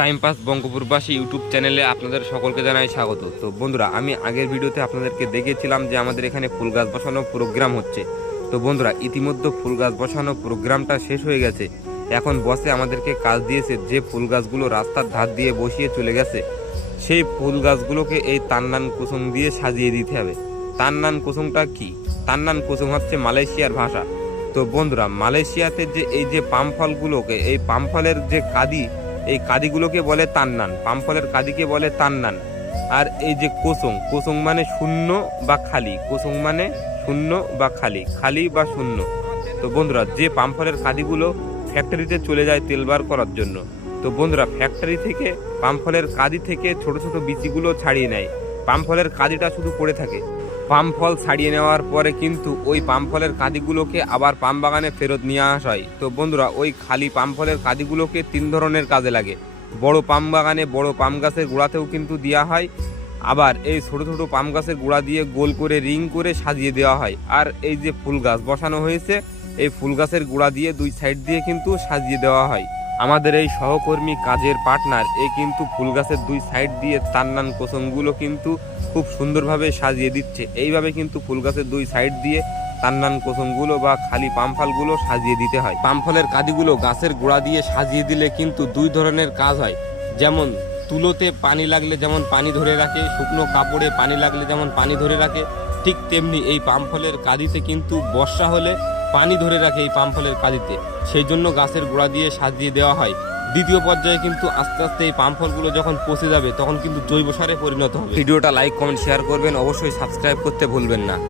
Time pass বঙ্গপুরবাসী YouTube চ্যানেলে আপনাদের সকলকে জানাই স্বাগত। তো বন্ধুরা, আমি আগের ভিডিওতে আপনাদেরকে দেখিয়েছিলাম যে আমাদের এখানে ফুল গাছ বসানো প্রোগ্রাম হচ্ছে। তো বন্ধুরা, ইতিমধ্যে ফুল গাছ বসানো প্রোগ্রামটা শেষ হয়ে গেছে। এখন বসে আমাদেরকে কাজ দিয়েছে যে ফুল গাছগুলো রাস্তার ধার দিয়ে বসিয়ে চলে গেছে, সেই ফুল গাছগুলোকে এই তান্নান কুসুম দিয়ে সাজিয়ে দিতে হবে। তান্নান কুসুমটা কি? তান্নান কুসুম হচ্ছে মালয়েশিয়ার ভাষা। তো বন্ধুরা, মালয়েশিয়াতে যে এই যে পাম ফলগুলোকে, এই পাম ফলের যে কাদি, এই কাদিগুলোকে বলে তান্নান। পাম ফলের কাদিকে বলে তান্নান। আর এই যে কোসুং, কোসুং মানে শূন্য বা খালি, কোসুং মানে শূন্য বা খালি, খালি বা শূন্য। তো বন্ধুরা, যে পাম ফলের কাদিগুলো ফ্যাক্টরিতে চলে যায় তেল বার করার জন্য, তো বন্ধুরা ফ্যাক্টরি থেকে পাম ফলের কাদি থেকে ছোট ছোট বিচিগুলো ছাড়িয়ে নেয়। পাম ফলের কাদিটা শুধু পড়ে থাকে। পাম ফল ছাড়িয়ে নেওয়ার পরে কিন্তু ওই পাম ফলের কাদিগুলোকে আবার পাম বাগানে ফেরত নিয়ে আসা হয়। তো বন্ধুরা, ওই খালি পাম ফলের কাদিগুলোকে 3 ধরনের কাজে লাগে। বড় পাম বাগানে বড় পাম গাছের গোড়াতেও কিন্তু দেওয়া হয়। আবার এই ছোট ছোট পাম গাছের গোড়া দিয়ে গোল করে রিং করে সাজিয়ে দেওয়া হয়। আর এই যে ফুল গাছ বসানো হয়েছে, এই ফুল গাছের গোড়া দিয়ে 2 সাইড দিয়ে কিন্তু সাজিয়ে দেওয়া হয়। আমাদের এই সহকর্মী কাজের পার্টনার এই কিন্তু ফুল গাছের 2 সাইড দিয়ে তান্নান কোসংগুলো কিন্তু খুব সুন্দরভাবে সাজিয়ে দিচ্ছে। এইভাবে কিন্তু ফুল গাছের 2 সাইড দিয়ে তান্নান কোসংগুলো বা খালি পামফলগুলো সাজিয়ে দিতে হয়। পামফলের কাদিগুলো গাছের গোড়া দিয়ে সাজিয়ে দিলে কিন্তু 2 ধরনের কাজ হয়। যেমন তুলোতে পানি লাগলে যেমন পানি ধরে রাখে, শুকনো কাপড়ে পানি লাগলে যেমন পানি ধরে রাখে, ঠিক তেমনি এই পামফলের কাদিতে কিন্তু বর্ষা হলে পানি ধরে রাখে এই পামফলের কাদিতে। সেই জন্য গাছের গোড়া দিয়ে সাজিয়ে দেওয়া হয়। দ্বিতীয় পর্যায়ে কিন্তু আস্তে আস্তে এই পাম ফলগুলো যখন পচে যাবে তখন কিন্তু জৈব সারে পরিণত হবে। ভিডিওটা লাইক, কমেন্ট, শেয়ার করবেন, অবশ্যই সাবস্ক্রাইব করতে ভুলবেন না।